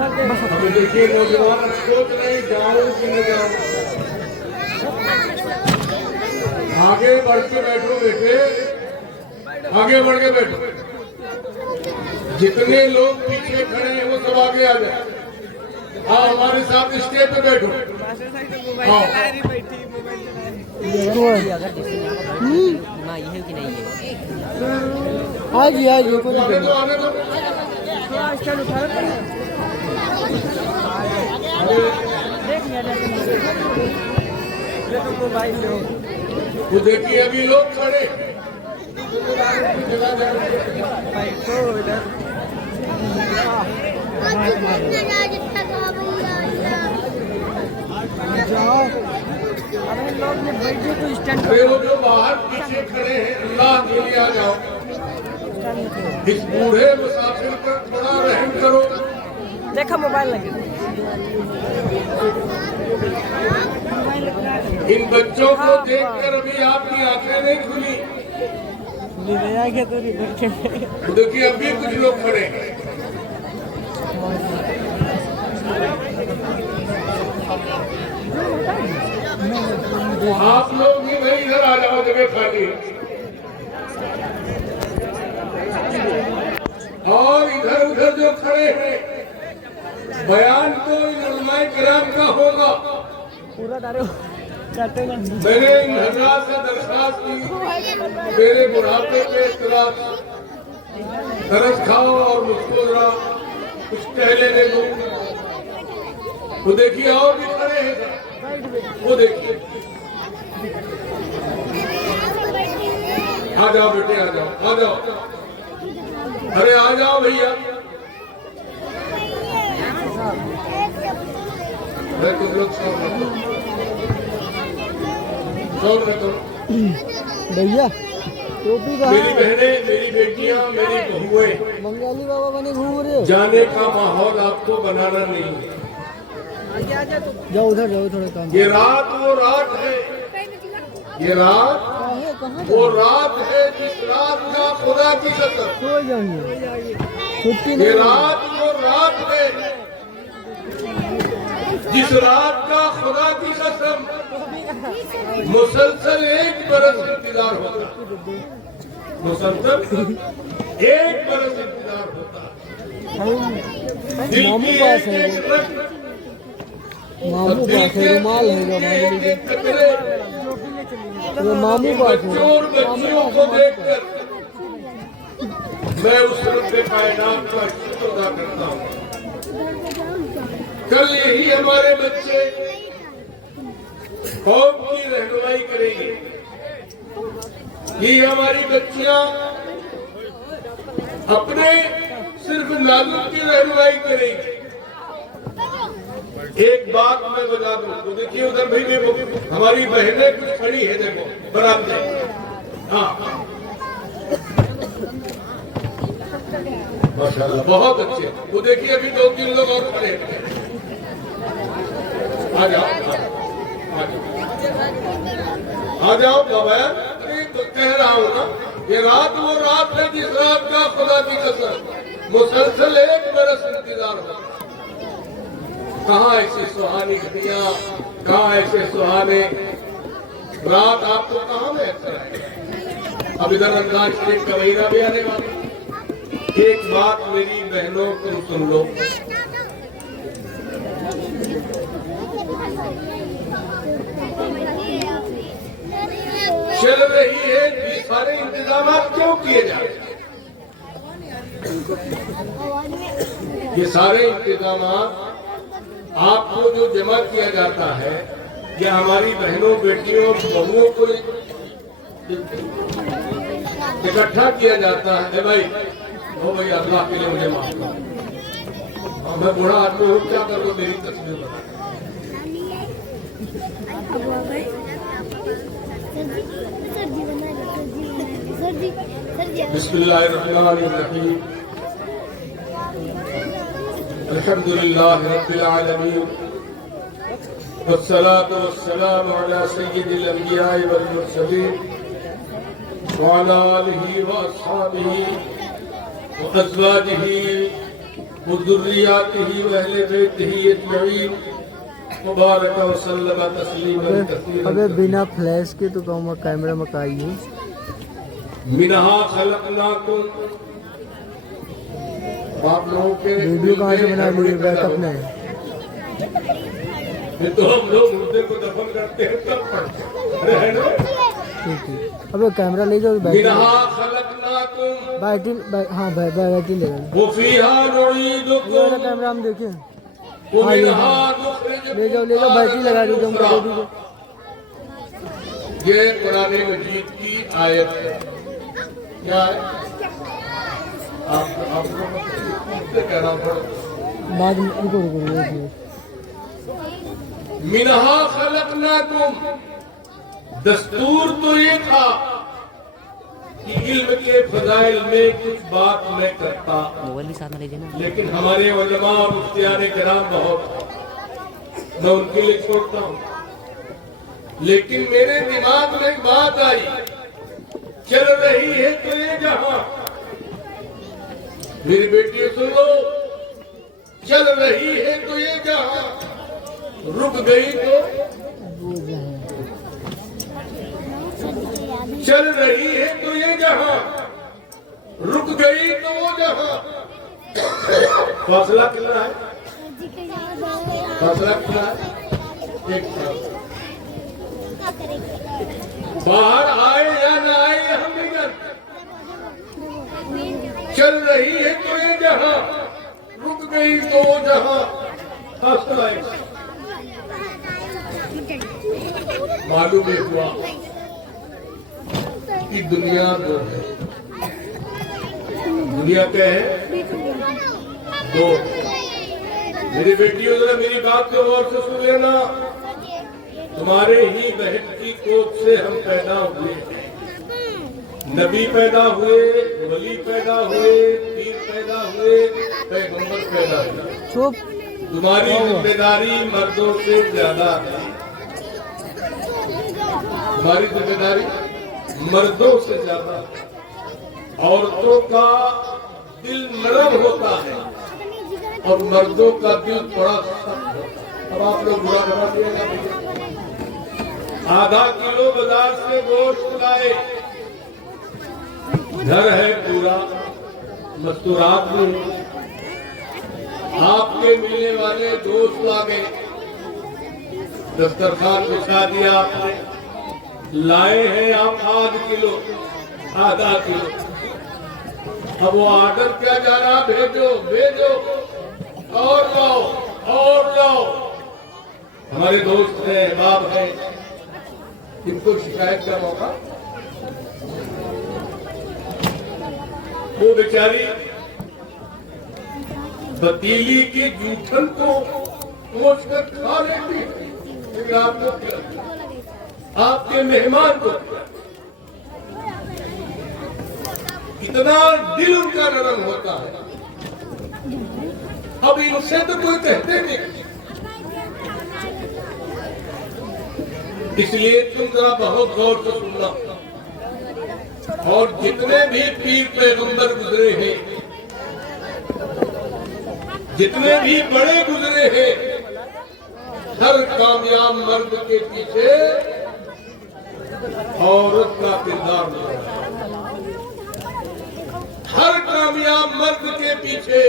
अभी देखिए नौजवान सोच रहे जाऊं कि न जाऊं। आगे बढ़ के बैठो बेटे, आगे बढ़ के बैठो। जितने लोग पीछे खड़े हैं वो सब आगे आ जाए। हाँ, हमारे साथ स्टेज पे बैठो। हाँ। आज ही आने दो, आने दो। वो देखिए अभी लोग खड़े। अरे वो जो बाहर पीछे खड़े हैं, अल्लाह के लिए आ जाओ। इस बूढ़े मुसाफिर पर थोड़ा रहम करो। देखा मोबाइल लगे। इन बच्चों को देखकर अभी आपकी आंखें नहीं खुली। तो देखिए अभी कुछ लोग खड़े हैं। आप लोग भी नहीं इधर आ जाओ, जगह खाली। और इधर उधर जो खड़े हैं, बयान तो इन उलमाए किराम का होगा। मैंने इन हजरात से दरख्वास्त की, मेरे बुढ़ापे पे तरस खाओ और मुझको जरा कुछ टहले दे दो। तो देखिए और भी खड़े हैं, वो देखिए। आ जाओ बेटे, आ जाओ, आ जाओ। अरे आ जाओ भैया। तुम लोग शोर न करो भैया। टोपी का मेरी बहनें, मेरी बेटियां, मेरी बहुएं, बंगाली बाबा बने घूम रहे हो। जाने का माहौल आपको बनाना नहीं है। जाओ उधर, जाओ थोड़ा काम। ये रात वो रात है, ये रात वो रात है जिस रात का खुदा की कसम। सो जाइए, छुट्टी ये नहीं। रात वो रात है जिस रात का खुदा की कसम मुसलसल 1 बरस इंतजार होता, मुसलसल 1 बरस इंतजार होता। दिल मामू की पास है, एक रग, मामू पास है, रुमाल है जो मामू पास है। बच्चों और बच्चियों को देखकर मैं उस रब्बे कायनात का शुक्र अदा करता हूँ। कल यही हमारे बच्चे कौम की रहनुमाई करेंगे, ये हमारी बच्चियां अपने सिर्फ नाजुक की रहनुमाई करेंगी। एक बात मैं बता दूं, तो देखिए उधर भी हमारी बहनें कुछ खड़ी है, देखो बराबर। हाँ माशाल्लाह, बहुत अच्छे। वो देखिए अभी 2-3 लोग और खड़े हैं। आ जाओ, आ जाओ बाबा। अरे तो कह रहा हूँ ना, ये रात वो रात है जिस रात का खुदा की कसम मुसलसल 1 बरस इंतजार होता। कहाँ ऐसे सुहानी घड़ियां, कहाँ ऐसे सुहाने रात आपको कहाँ में अक्सर है। अब इधर रमजान शरीफ का महीना भी आने वाला। एक बात मेरी बहनों तुम सुन लो, चल रही है, ये सारे इंतजाम क्यों किए जा रहे हैं? ये सारे इंतजाम आपको जो जमा किया जाता है, या हमारी बहनों, बेटियों, बहुओं को इकट्ठा किया जाता है। भाई ओ भाई, अल्लाह के लिए मुझे माफ करो, मैं बूढ़ा आदमी हूँ, क्या कर लो मेरी तस्वीर बना। बिस्मिल्लाहिर्रहमानिर्रहीम, अल्हम्दुलिल्लाहि रब्बिल आलमीन, वस्सलातु वस्सलामु अला सय्यिदिल अंबिया'i वल मुरसलीन व अला आलिहि व अस्हाबिहि व अज़वाजिहि वज़ुर्रियातिही व अहले बैतिही अजमईन मुबारक व सल्लम तस्लीमन कसीरन। अबे बिना फ्लैश के तो कहूँ कैमरा में का यूज। मिनहा खलकनाकुम, आप लोगों के वीडियो कहाँ से बना लिए बैकअप में? ये तो हम लोग मुर्दे को दफन करते हैं तब पढ़ते हैं। ठीक ठीक। अबे कैमरा ले जाओ। मिनहा खलकनाकुम बैटरी हाँ बैटरी ले जाओ। वफीहा नुईदुकुम, ये वाला कैमरा हम देखें। वमिनहा ले जाओ बैटरी लगा दीजिए हम कर दीजिए। ये कुरान मजीद की आयत है। क्या है? आपको कह रहा हूँ बाद में रुको। मिनहा खलकनाकुम, दस्तूर तो ये था कि इल्म के फजाइल में कुछ बात मैं करता, लेकिन हमारे उलमा और मुफ्तियाने किराम बहुत, मैं उनके लिए छोड़ता हूँ। लेकिन मेरे दिमाग में एक बात आई, चल रही है तो ये जहां, मेरी बेटी सुन लो, चल रही है तो ये जहां, रुक गई तो चल रही है तो ये जहां, रुक गई तो वो जहां। फासला कितना है? फासला कितना है? एक साल। बाहर आए या न आए हम नहीं जानते। चल रही है तो ये जहां, रुक गई तो वो जहां। फासला है। मालूम ही हुआ कि दुनिया दो है। दुनिया क्या है? दो। मेरी बेटियों जरा मेरी बात को गौर से सुन लेना। तुम्हारे ही बहन की कोख से हम पैदा हुए, नबी पैदा हुए, वली पैदा हुए, पीर पैदा हुए, पैगंबर पैदा हुए। तुम्हारी जिम्मेदारी मर्दों से ज्यादा है। तुम्हारी जिम्मेदारी मर्दों से ज्यादा। औरतों का दिल नरम होता है और मर्दों का दिल थोड़ा सख्त होता है। अब आप लोग बुरा बना दिएगा। आधा किलो बाजार से गोश्त लाए, घर है पूरा, मस्तूरात में आपके मिलने वाले दोस्त आ गए, दस्तरखान बिछा दिया आपने, लाए हैं आप आधा किलो। अब वो आर्डर क्या जा रहा, भेजो और लाओ। हमारे दोस्त हैं, बाप है, इनको शिकायत का मौका। वो बेचारी पतीली के जूठन को पहुंच कर खा लेती है, लेकिन आपको क्या, आपके मेहमान को क्या, इतना दिल उनका नरम होता है। अब इनसे तो कोई कहते नहीं, इसलिए तुम जरा बहुत गौर से सुनना। और जितने भी पीर पैगंबर गुजरे हैं, जितने भी बड़े गुजरे हैं, हर कामयाब मर्द के पीछे औरत का किरदार नजर आएगा। हर कामयाब मर्द के पीछे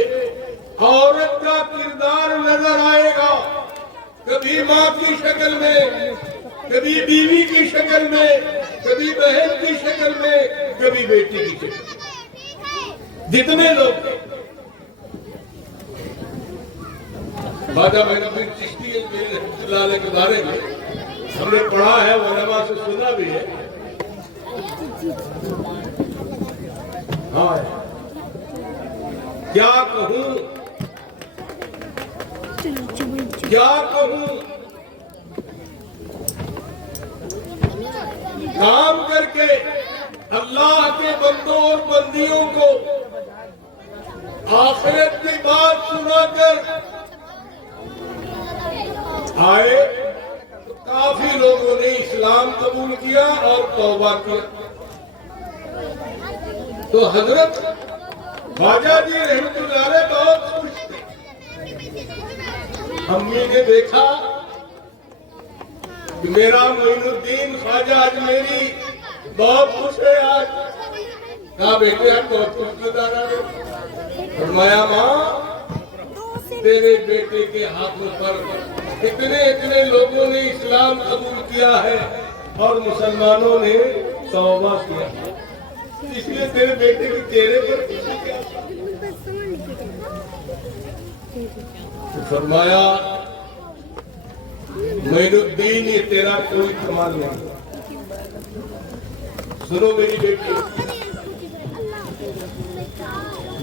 औरत का किरदार नजर आएगा। कभी माँ की शक्ल में, कभी बीवी की शक्ल में, कभी बहन की शक्ल में, कभी बेटी की शक्ल में। जितने लोग ख्वाजा मोइनुद्दीन चिश्ती के बारे में हमने पढ़ा है, उलमा से सुना भी है। हाँ, क्या कहूँ काम करके अल्लाह के बंदों और बंदियों को आखिरत की बात सुनाकर आए, तो काफी लोगों ने इस्लाम कबूल किया और तौबा किया। तो हजरत ख्वाजा जी रहमतुल्लाह अलैह बहुत खुश थे। अम्मी ने देखा कि मेरा मोइनुद्दीन ख्वाजा अजमेरी बहुत खुश है आज। कहा बेटे आज बहुत खुश नजर आ रहे। फरमाया माँ तेरे बेटे के हाथों पर इतने इतने लोगों ने इस्लाम कबूल किया है और मुसलमानों ने तौबा किया, इसलिए तेरे बेटे के चेहरे पर खुशी क्या? तो फरमाया मोइनुद्दीन ये तेरा कोई कमाल नहीं। सुनो मेरी बेटी,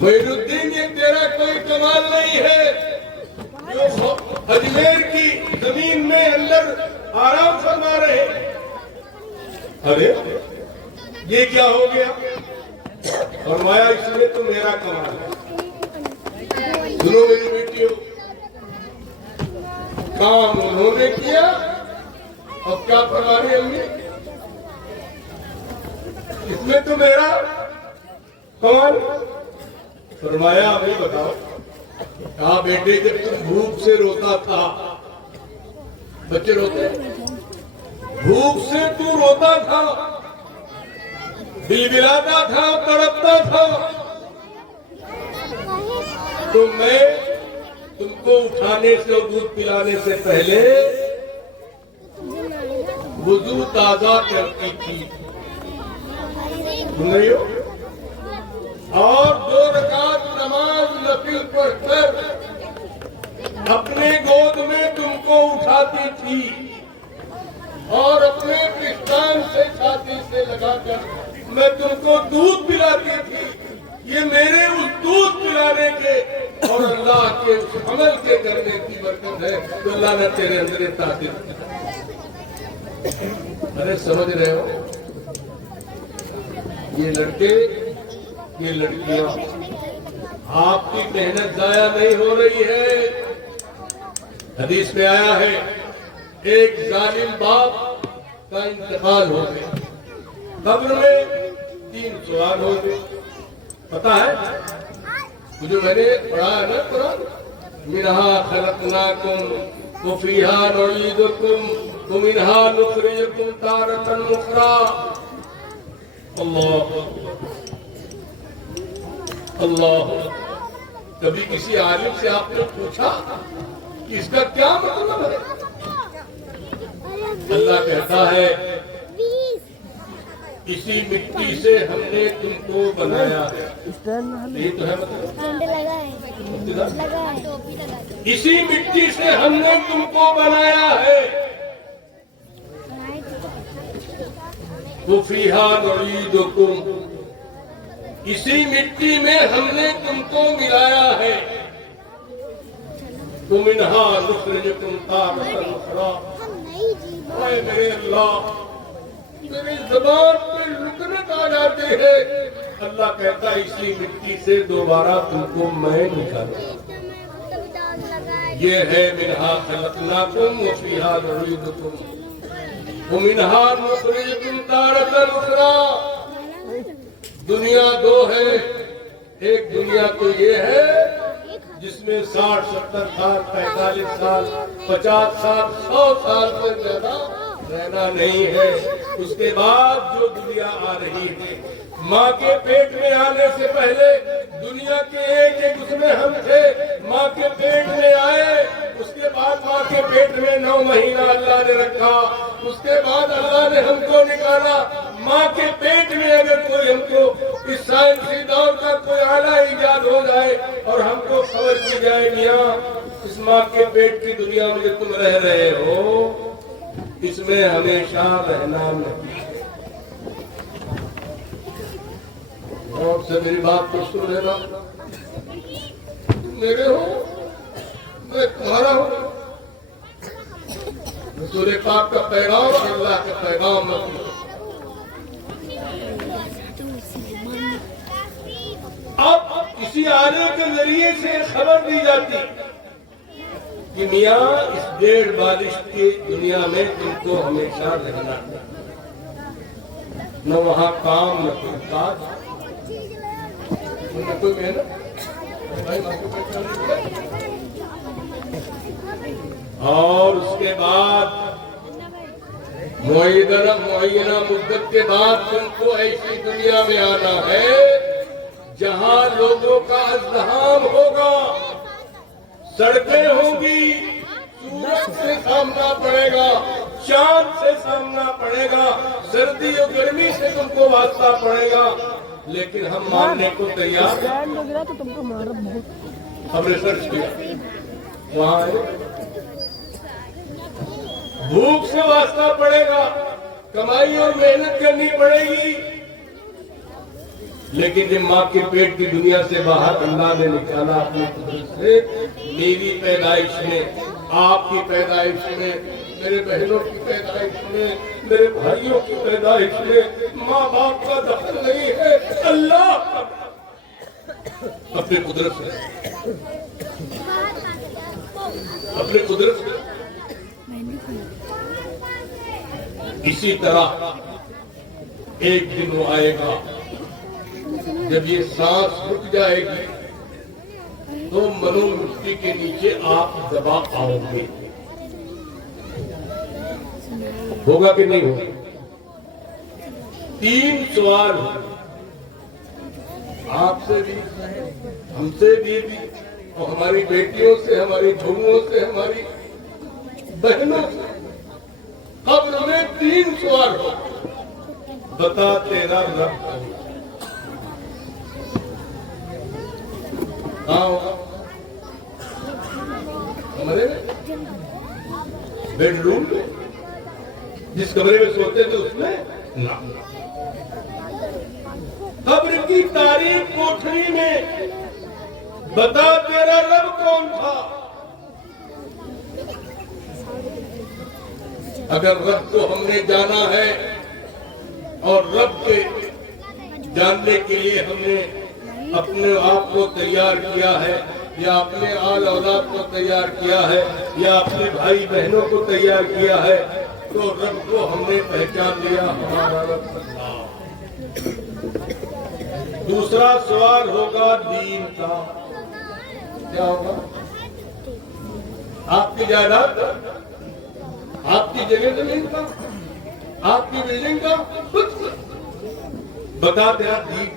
मोइनुद्दीन ये तेरा कोई कमाल नहीं है जो अजमेर की जमीन में अंदर आराम फरमा रहे। अरे ये क्या हो गया? फरमाया इसमें तो मेरा कमाल है। सुनो मेरी बेटियों, काम उन्होंने किया और क्या फरमा रही अम्मी? इसमें तो मेरा कमाल। फरमाया अभी बताओ, कहा बेटे जब तुम भूख से रोता था, बच्चे रोते, भूख से तू रोता था, बिलबिलाता था, तड़पता था, तो मैं तुमको उठाने से और दूध पिलाने से पहले वुजू ताजा करती थी, सुन रही हो? और 2 रकात नमाज नफिल पढ़कर अपने गोद में तुमको उठाती थी और अपने पिस्तान से छाती से लगाकर मैं तुमको दूध पिलाती थी। ये मेरे उस दूध पिलाने के और अल्लाह के उस अमल के करने की बरकत है तो अल्लाह ने तेरे अंदर ताकत। अरे समझ रहे हो? ये लड़के, ये लड़कियां, आपकी मेहनत जाया नहीं हो रही है। हदीस में आया है एक जालिम बाप का इंतकाल हो गया, कब्र में 3 सवाल हो गए। पता है मुझे, मैंने पढ़ा है ना कुरान, मिनहा खलकनाकुम व फीहा नुईदुकुम व मिनहा नुखरिजुकुम तारतन उखरा। अल्लाह अल्लाह। कभी किसी आलिम से आपने पूछा कि इसका क्या मतलब है? अल्लाह कहता है इसी मिट्टी से हमने तुमको बनाया है। ये तो है मतलब, इसी मिट्टी से हमने तुमको बनाया है। फीहा नुईदुकुम, इसी मिट्टी में हमने तुमको मिलाया है। मिन्हा नुखरिजुकुम तारतन उखरा। मेरे अल्लाह, मेरी ज़बान पे लुकनत आ जाती है। अल्लाह कहता है इसी मिट्टी से दोबारा तुमको मैं निकाला। ये है मिन्हा खलकनाकुम व फीहा नुईदुकुम व मिन्हा नुखरिजुकुम तारतन उखरा। दुनिया 2 है। एक दुनिया तो ये है जिसमें 60, 70 साल, 45 साल, 50 साल, 100 साल से ज्यादा रहना नहीं है। उसके बाद जो दुनिया आ रही है, माँ के पेट में आने से पहले दुनिया के एक उसमें हम थे, माँ के पेट में आए, उसके बाद माँ के पेट में 9 महीना अल्लाह ने रखा, उसके बाद अल्लाह ने हमको निकाला। माँ के पेट में अगर कोई हमको इस साइंसी दौर का कोई आला इजाद हो जाए और हमको खबर की जाए मियाँ इस माँ के पेट की दुनिया में जो तुम रह रहे हो इसमें हमेशा रहना नहीं। और से मेरी बात को सुन लेना, मेरे हो, मैं तुम्हारा हूँ। रसूल पाक का पैगाम अल्लाह का पैगाम है। अब इसी आने के जरिए से खबर दी जाती कि मियाँ इस 1.5 बारिश की दुनिया में तुमको हमेशा रहना, न वहाँ काम न कोई काज। कोई मेहनत भाई आपको पहचान। और उसके बाद मुअय्यना मुद्दत के बाद तुमको ऐसी दुनिया में आना है जहां लोगों का अज़्दहाम होगा, सड़कें होंगी, सूरज से सामना पड़ेगा, चांद से सामना पड़ेगा, सर्दी और गर्मी से तुमको वास्ता पड़ेगा, लेकिन हम मानने को तैयार हैं। तो तुमको मार बहुत। हमने सर्च किया, वहां है भूख से वास्ता पड़ेगा, कमाई और मेहनत करनी पड़ेगी, लेकिन जब माँ के पेट की दुनिया से बाहर अल्लाह ने निकाला अपनी कुदरत से, मेरी पैदाइश में, आपकी पैदाइश में, मेरे बहनों की पैदाइश में, मेरे भाइयों की पैदाइश में माँ बाप का दखल नहीं है, अल्लाह अपनी कुदरत से, अपनी कुदरत से। इसी तरह एक दिन वो आएगा जब ये सांस रुक जाएगी तो मनो मिट्टी के नीचे आप दबा आओगे। होगा कि नहीं होगा? 3 सवाल आपसे भी, हमसे भी और हमारी बेटियों से, हमारी बहुओं से, हमारी बहनों से। कब्र में 3 सवाल हो, बता तेरा रब कहाँ होगा? कमरे में, बेडरूम में, जिस कमरे में सोते थे उसमें ना। कब्र की तारीख कोठरी में, बता तेरा रब कौन था? अगर रब को हमने जाना है और रब के जानने के लिए हमने अपने आप को तैयार किया है, या अपने आल औलाद को तैयार किया है, या अपने भाई बहनों को तैयार किया है, तो रब को हमने पहचान लिया, हमारा रब अल्लाह। दूसरा सवाल होगा दीन का। क्या होगा? आपकी जायदाद, आपकी जगह जमीन का, आपकी बिल्डिंग का, कुछ बता दे दीन।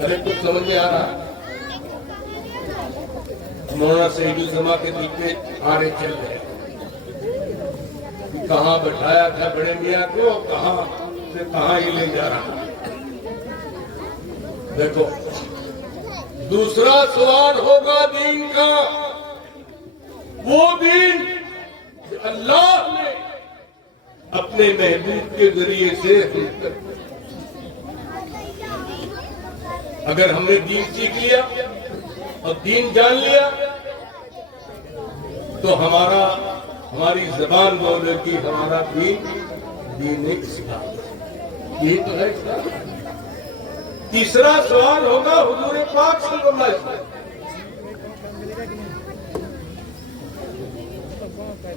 अरे कुछ समझ में आ रहा है? मौलाना शहीदुल के दिल पे आरे चल रहे, कहाँ बैठाया था बड़े मियाँ को, कहाँ से कहाँ ही ले जा रहा। देखो, दूसरा सवाल होगा दीन का। वो दीन अल्लाह ने अपने महबूब के जरिए से, अगर हमने दीन सीख लिया और दीन जान लिया तो हमारी जबान बोलेगी हमारा दीन एक इस्लाम, यही तो है इस्लाम। तीसरा सवाल होगा हुजूर पाक सल्लल्लाहु अलैहि वसल्लम,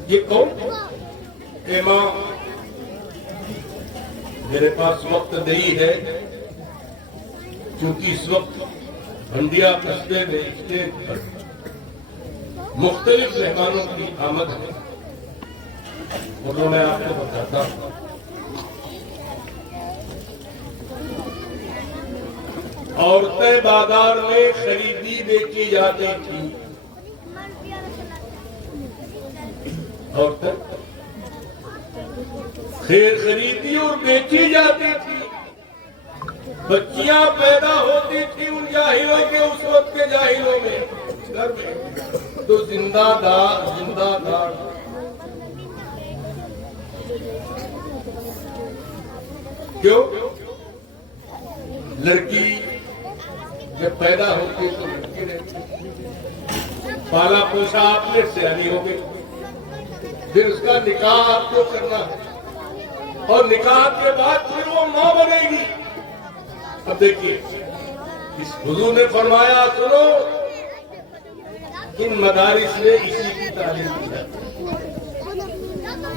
ये कौन? मां, मेरे पास वक्त नहीं है क्योंकि इस वक्त हंडिया कस्बे में स्टेज पर मुख्तलिफ मेहमानों की आमद है, उन्होंने आपको बताता। औरतें बाजार में खरीदी बेची जाती थी, औरतें खरीदी और बेची जाती थी, बच्चियां पैदा होती थी उन जाहिलों के, उस वक्त के जाहिलों में घर में, तो जिंदादार क्यों? लड़की जब पैदा होती तो लड़की रहती, पाला पोसा आपने, सियानी हो गई, फिर उसका निकाह आपको करना है और निकाह के बाद फिर वो मां बनेगी। अब देखिए, इस हुजूर ने फरमाया, सुनो, इन मदारिस में इसी की तालीम दी जाती है,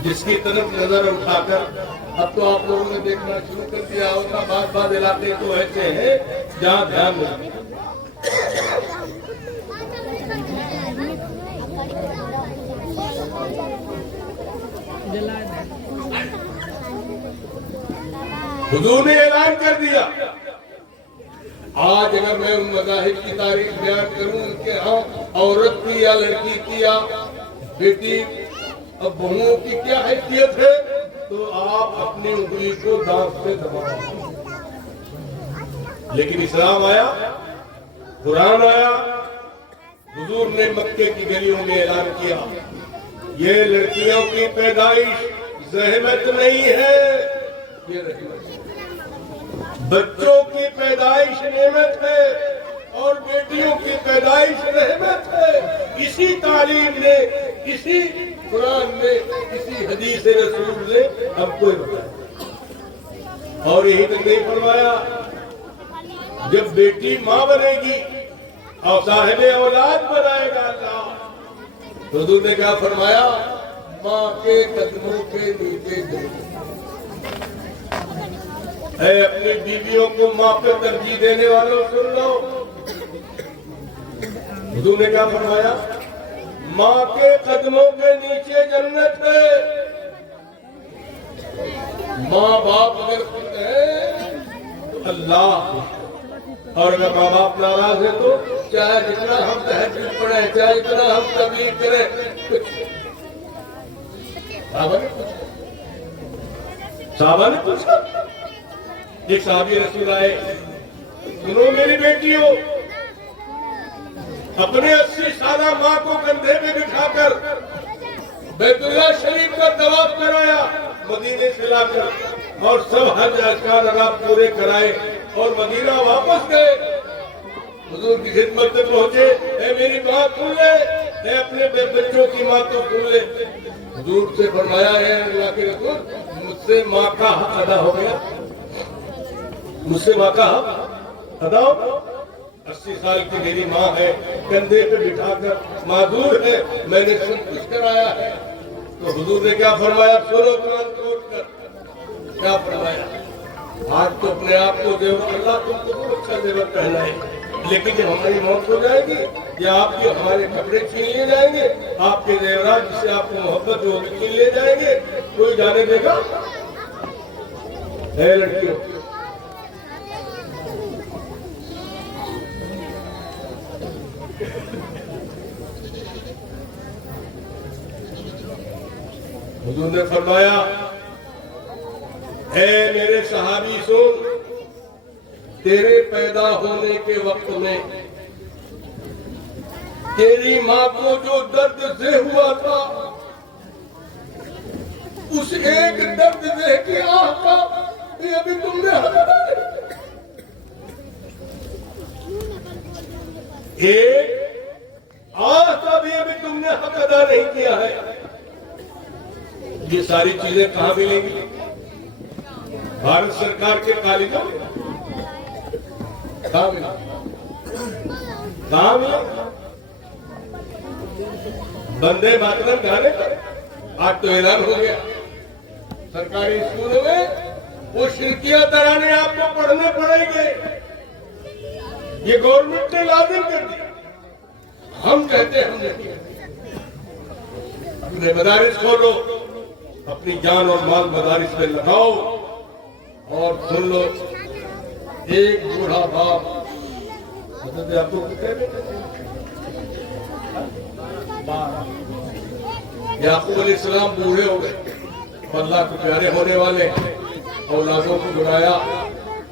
जिसकी तरफ नजर उठाकर अब तो आप लोगों ने देखना शुरू कर दिया होगा, बाद इलाके तो ऐसे हैं जहाँ ध्यान नहीं। हुजूर ने ऐलान कर दिया, आज अगर मैं उन मज़ाहिब की तारीख बयान करूं उनके यहाँ औरत की या लड़की की या बेटी अब बहुओं की क्या हैसियत है, तो आप अपनी उंगली को दांत से दबाओ। लेकिन इस्लाम आया, कुरान आया, हुजूर ने मक्के की गलियों में ऐलान किया, ये लड़कियों की पैदाइश ज़हमत नहीं है, ये रहमत है। बच्चों की पैदाइश नेमत है और बेटियों की पैदाइश रहमत है। इसी तालीम ने, इसी कुरान ने, इसी हदीस रसूल ने हमको बताया। और यही तक नहीं फरमाया, जब बेटी माँ बनेगी और साहिब औलाद बनाएगा अल्लाह, तो हुजूर ने क्या फरमाया, माँ के कदमों के नीचे जाओ। है अपनी बीवियों को माँ पे तरजीह देने वालों सुन लो, हुजूर ने क्या फरमाया, माँ के कदमों के नीचे जन्नत है। माँ बाप अगर खुश है तो अल्लाह, और अगर माँ बाप नाराज है तो चाहे जितना हम तहज्जुद पढ़े, चाहे जितना हम तबलीग करें, कुछ साहबा ने पूछा, एक साहबी रसूल आए, सुनो मेरी बेटियों, अपने 80 साला माँ को कंधे पे बिठाकर बैतुल्लाह शरीफ का तवाफ कराया मदीने से लाकर, और सब हज अरकान अदा पूरे कराए और मदीना वापस गए। हुजूर की खिदमत में पहुंचे, ऐ मेरी माँ सुन ले, ऐ अपने बच्चों की माँ तो सुन ले। हुजूर से फरमाया, है अल्लाह के रसूल, मुझसे माँ का हक अदा हो गया, मुझसे माँ का हक अदा हो। 80 साल की मेरी माँ है, कंधे पे बिठाकर माजूर है, मैंने सब कुछ कराया है। तो हुजूर ने क्या फरमाया, सुनो कुरान तोड़ कर, क्या फरमाया, आज तो अपने आप को जेवर, अल्लाह तुमको बहुत अच्छा जेवर पहनाए, लेकिन जब हमारी मौत हो जाएगी या आपके हमारे कपड़े छीन लिए जाएंगे, आपके जेवरात जिससे आपको मोहब्बत होगी छीन लिए जाएंगे, कोई जाने देगा? है लड़कियों, हुजूर ने फरमाया, ऐ मेरे सहाबी सुन, तेरे पैदा होने के वक्त में तेरी माँ को जो दर्द से हुआ था, उस एक दर्द से की आह का भी अभी तुमने हटा नहीं, एक आह का भी अभी तुमने हक अदा नहीं किया है। ये सारी चीजें कहाँ मिलेंगी? भारत सरकार के कॉलेजों में, कहाँ मिला? कहाँ मिला? वंदे मातरम गाने पर आज तो ऐलान हो गया, सरकारी स्कूलों में वो शिरकिया तराने आपको पढ़ने पड़ेंगे, ये गवर्नमेंट ने लाजिम कर दिया। हम कहते हैं हम नहीं, अपने मदारिस खोलो, अपनी जान और माल मदारिस में लगाओ। और सुन लो, एक बूढ़ा बाप, मतलब आपको याकूब अलैहिस्सलाम बूढ़े हो गए, अल्लाह को प्यारे होने वाले औलादों को बुलाया।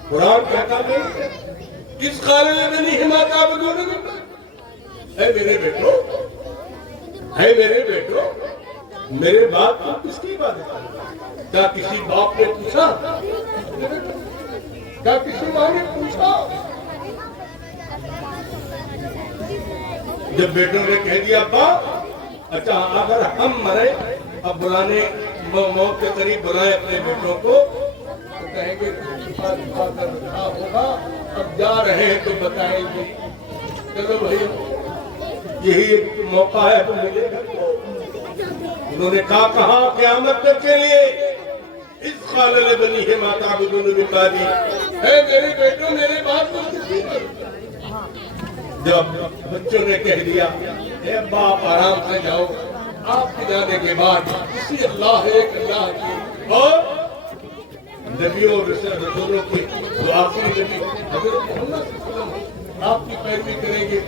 कुरान कहता नहीं, किस काले में नहीं हिमाता बदून, है मेरे बेटो, है मेरे बेटो, मेरे बाप को किसकी बात है? क्या किसी बाप ने पूछा? क्या किसी माँ ने पूछा? जब बेटों ने कह दिया बाप, अच्छा अगर हम मरे, अब बुलाने मौत के करीब बुलाए अपने बेटों को, तो कहेंगे कर रखा होगा, अब जा रहे हैं तो बताएंगे। चलो भाई, यही एक मौका है तो मिलेगा। उन्होंने कहा क़यामत तक के लिए इस खाले बनी है माता बुजुर्ग बिकारी है मेरे बेटों मेरे बात को किसी जब बच्चों ने कह दिया ए बाप आराम से जाओ, आपके जाने के बाद किसी अल्लाह एक अल्लाह की और नबियों और रसूलों की जो आखिरी नबी हज़रत मोहम्मद सल्लल्लाहु अलैहि वसल्लम आपकी पैरवी करेंगे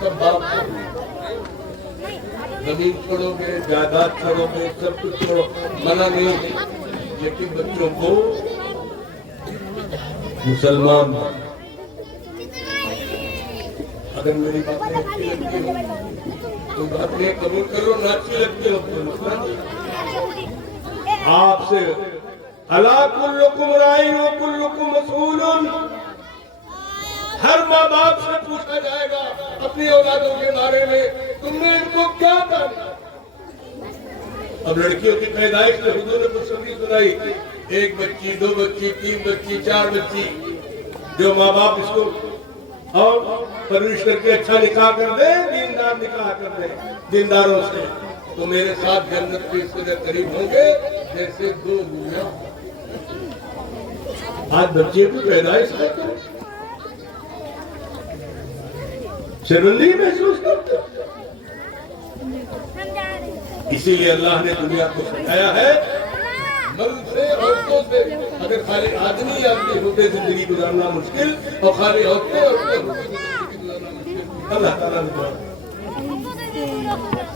तब बाप जमीन छोड़ोगे, जायदाद छोड़ोगे, सब कुछ छोड़ो, मना नहीं, लेकिन बच्चों को मुसलमान अगर मेरी बातें अच्छी लगती हो तो बातें कबूल करो, ना अच्छी लगती हो तो मसला नहीं। आपसे अला कुल्लुकुम राइन व कुल्लुकुम मसऊलुन, हर माँ बाप से पूछा जाएगा अपनी औलादों के बारे में, तुमने इनको क्या डाला। अब लड़कियों की पैदाइश में हुजूर ने खुशखबरी सुनाई, एक बच्ची, दो बच्ची, तीन बच्ची, चार बच्ची, जो माँ बाप इसको और परवरिश करके अच्छा निकाह कर दे, दीनदार निकाह कर दे दीनदारों से, तो मेरे साथ जन्नत के इसके करीब होंगे जैसे दो दुनिया। आज बच्चे की पैदाइश करते हो, शर्मिंदगी महसूस करते हो। इसीलिए अल्लाह ने दुनिया को सजाया है मर्द से औरतों से। अगर खाली आदमी होते जिंदगी गुजारना मुश्किल और खाली औरतें होते जिंदगी गुजारना मुश्किल। अल्लाह ताला ने कहा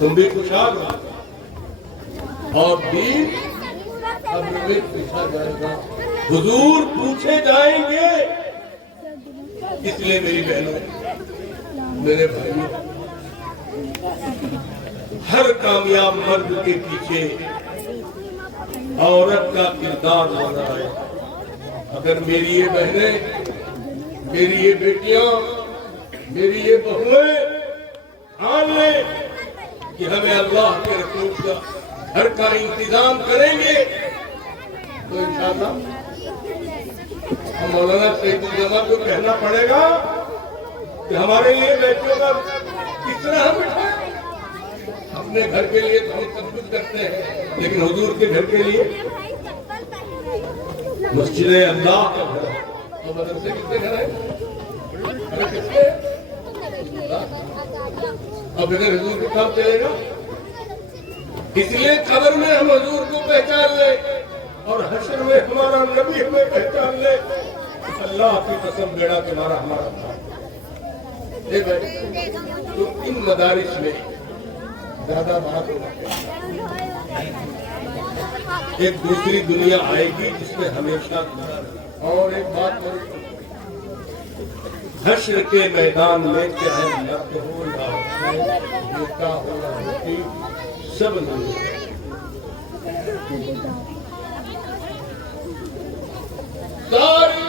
तुम भी खुशहाल हो और दीन अब में पूछा जाएगा, हुजूर पूछे जाएंगे। इसलिए मेरी बहनों मेरे भाइयों, हर कामयाब मर्द के पीछे औरत का किरदार बना है। अगर मेरी ये बहनें, मेरी ये बेटियां, मेरी ये बहुएं ठान लें कि हमें अल्लाह के रसूल का घर का इंतजाम करेंगे तो इंशाअल्लाह हम मौलाना सईदुल जमात को कहना पड़ेगा कि हमारे लिए बेटियों का कितना हम उठाएं। अपने घर के लिए तो हम सब कुछ करते हैं, लेकिन हुजूर के घर के लिए मस्जिद अल्लाह का घर और मदरसे कितने घर है, किसके? अब बगैर हुजूर के काम चलेगा। इसलिए कब्र में हम हुजूर को पहचान ले और हश्र में हमारा नबी हमें पहचान ले। अल्लाह की कसम बेड़ा तुम्हारा हमारा तो इन मदारिस में ज्यादा बात एक दूसरी दुनिया आएगी जिसमें हमेशा। और एक बात हश्र के मैदान में चाहे मर्द हो या बेटा हो या बेटी, सब लोग सारी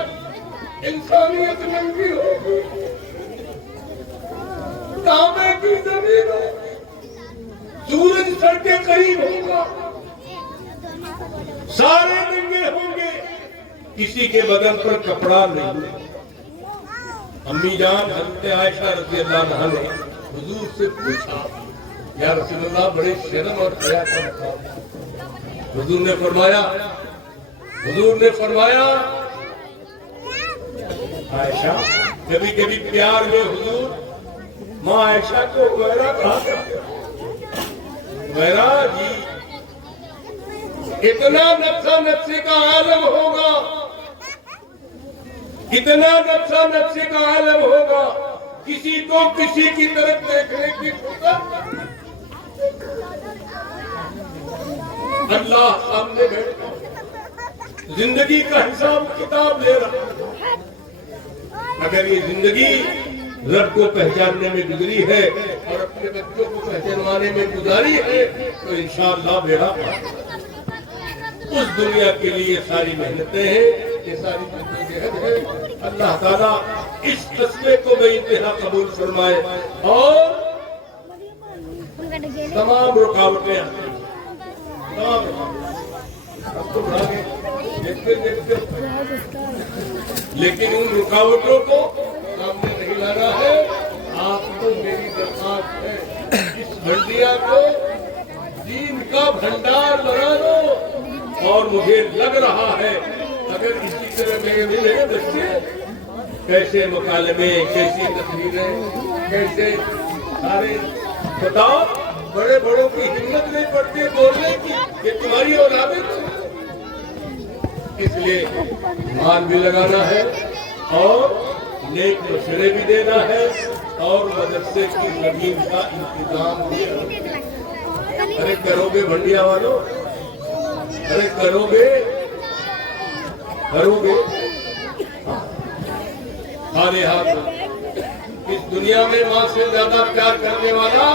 इंसानियत नंगी होगी, तांबे की जमीन होगी, सूरज सर के करीब होगा, सारे नंगे होंगे, किसी के बदन पर कपड़ा नहीं। अम्मी जान हज़रत आयशा रज़ी अल्लाह अन्हा ने हुजूर से पूछा, या रसूलल्लाह बड़े शर्म और हया का मुकाम। हुजूर ने फरमाया आयशा, कभी कभी प्यार में हुजूर माँ आयशा को हुमैरा कहा करते, हुमैरा जी इतना नफ्सा नफ्सी का आलम होगा, इतना नफ्सा नफ्सी का आलम होगा, किसी को किसी की तरफ देखने की फुर्सत। अल्लाह सामने बैठा, जिंदगी का हिसाब किताब ले रहा। अगर ये जिंदगी रब को पहचानने में गुजरी है और अपने बच्चों को पहचानवाने में गुजारी है तो इंशाअल्लाह बेड़ा उस दुनिया के लिए सारी मेहनतें हैं, ये सारी जद्दोजहद है। अल्लाह ताला इस फैसले को बेइंतहा कबूल फरमाए और तमाम रुकावटें आती हैं, तमाम देखते देखते, लेकिन उन रुकावटों को सामने नहीं लाना है। आपको मेरी दरख्वास्त है, इस हंडिया को दीन का भंडार बना दो और मुझे लग रहा है अगर इसी तरह मेरे बच्चे कैसे मुकालमे, कैसी तस्वीरें, कैसे सारे बताओ, बड़े बड़ों की हिम्मत नहीं पड़ती बोलने की ये तुम्हारी औलाद है। इसलिए मान भी लगाना है और नेक मशवरे भी देना है और मदरसे की जमीन का इंतजाम भी करना। अरे करोगे भंडिया वालों, अरे करोगे करोगे खाली हाथ। इस दुनिया में माँ से ज्यादा प्यार करने वाला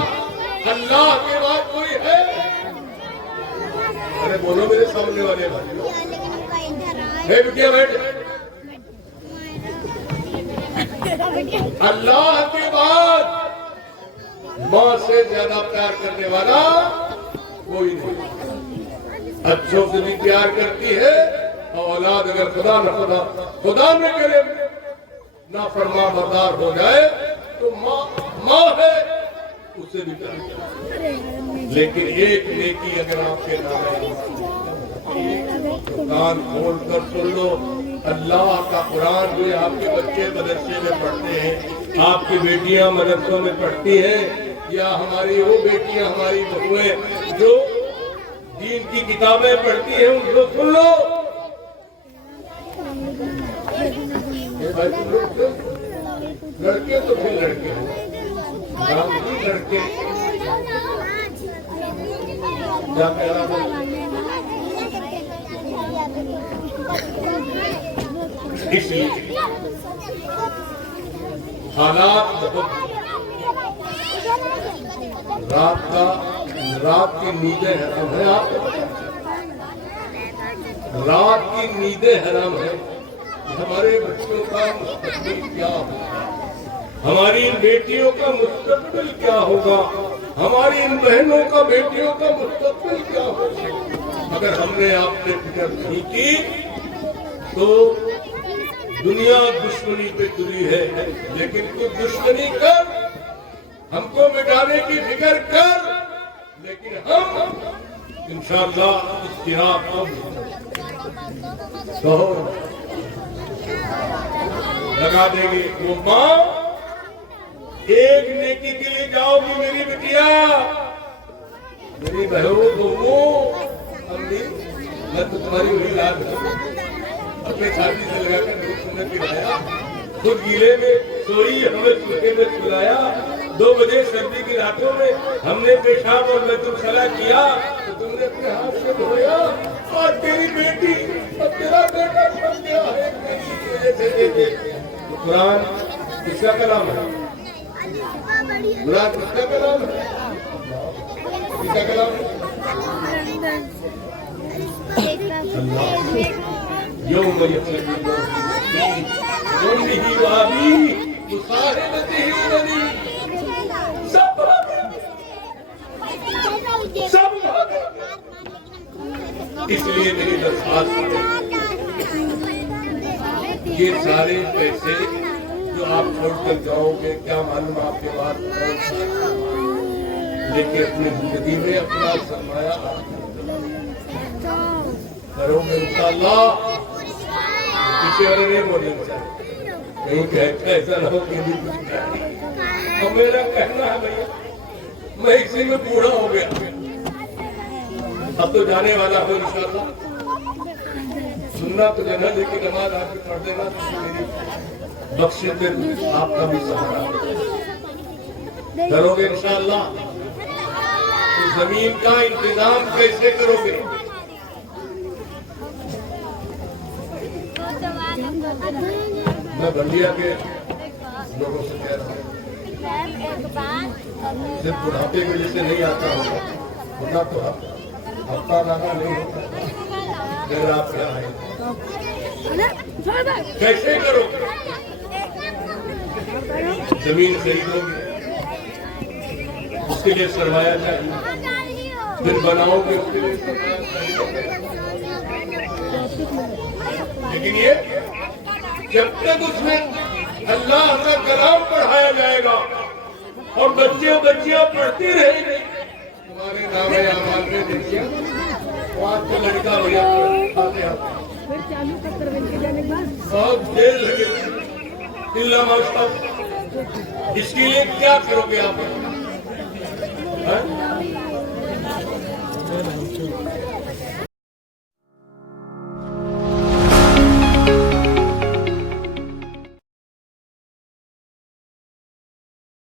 अल्लाह के बाद कोई है? अरे बोलो मेरे सामने वाले भाइयों, बिटिया बैठ। अल्लाह के बाद माँ से ज्यादा प्यार करने वाला कोई नहीं। अच्छों से भी प्यार करती है और औलाद अगर खुदा न करे ना फरमा बरदार हो जाए तो माँ है उससे भी प्यार। लेकिन एक नेकी अगर आपके नाम तो कान खोल कर सुन लो, अल्लाह का कुरान जो आपके बच्चे मदरसे में पढ़ते हैं, आपकी बेटियां मदरसों में पढ़ती हैं, या हमारी वो बेटियां हमारी बहुएं जो दीन की किताबें पढ़ती हैं, उनको सुन लो। लड़के तो फिर लड़के लड़के क्या कह रहा है? इसलिए हालात रात की नींदें हराम है। आप रात की नींदें हराम है। हमारे बच्चों का मुस्तकबिल क्या होगा, हमारी इन बेटियों का मुस्तकबिल क्या होगा, हमारी इन बहनों का बेटियों का मुस्तकबिल क्या होगा। अगर हमने आपसे फिक्र नहीं की तो दुनिया दुश्मनी पे तुली है, लेकिन तू दुश्मनी कर, हमको मिटाने की फिक्र कर, लेकिन हम इंशाअल्लाह इस जिहाद तो लगा देंगे। वो माँ एक नेकी के लिए जाओगी मेरी बिटिया, मेरी बहू अम्मी, मैं तो तुम्हारी वही लाल अपने छाती से लगाकर दूध तुमने पिलाया, खुद गीले में सोई, हमें चूल्हे में चुलाया, 2 बजे सर्दी की रातों में हमने पेशाब और लतुलखला किया तो तुमने अपने हाथ से धोया, और तेरी बेटी और तेरा बेटा बन गया है। कुरान किसका कलाम है? कुरान किसका कलाम है? किसका कलाम है? इसलिए मेरी दरख्वास्त है, ये सारे पैसे जो आप छोड़कर जाओगे, क्या मालूम आपके बाद लेकिन अपनी जिंदगी में अपना सरमाया करोगे इंशाअल्लाह। पीछे वाले नहीं बोलेंगे कहीं कहता ऐसा ना हो कि कुछ मेरा कहना है भैया, मैं इसी में बूढ़ा हो गया, अब तो जाने वाला हो इंशाअल्लाह। सुनना तो जाना, लेकिन नमाज आपके पढ़ देना तो मेरी बख्शे पे आपका भी सहारा करोगे इंशाअल्लाह। जमीन का इंतजाम कैसे करोगे? मैं बंडिया के लोगों से कह रहा हूँ, सिर्फ बुढ़ापे की वजह से नहीं आता होगा तो हफ्ता लाना नहीं होता, अगर आप क्या आए कैसे करोगे? जमीन खरीदोगे, उसके लिए सरमाया चाहिए, फिर बनाओगे उसके लिए सरमाया चाहिए। लेकिन ये जब तक उसमें अल्लाह का कलाम पढ़ाया जाएगा और बच्चे बच्चियां पढ़ती रहेंगी, तुम्हारे नाम है आवाज में देखिए वो आपका लड़का हो गया आते आते फिर चालू कर करवेल के जाने के बाद बहुत देर लगे इल्ला मास्टर इसके लिए क्या करोगे आप हैं?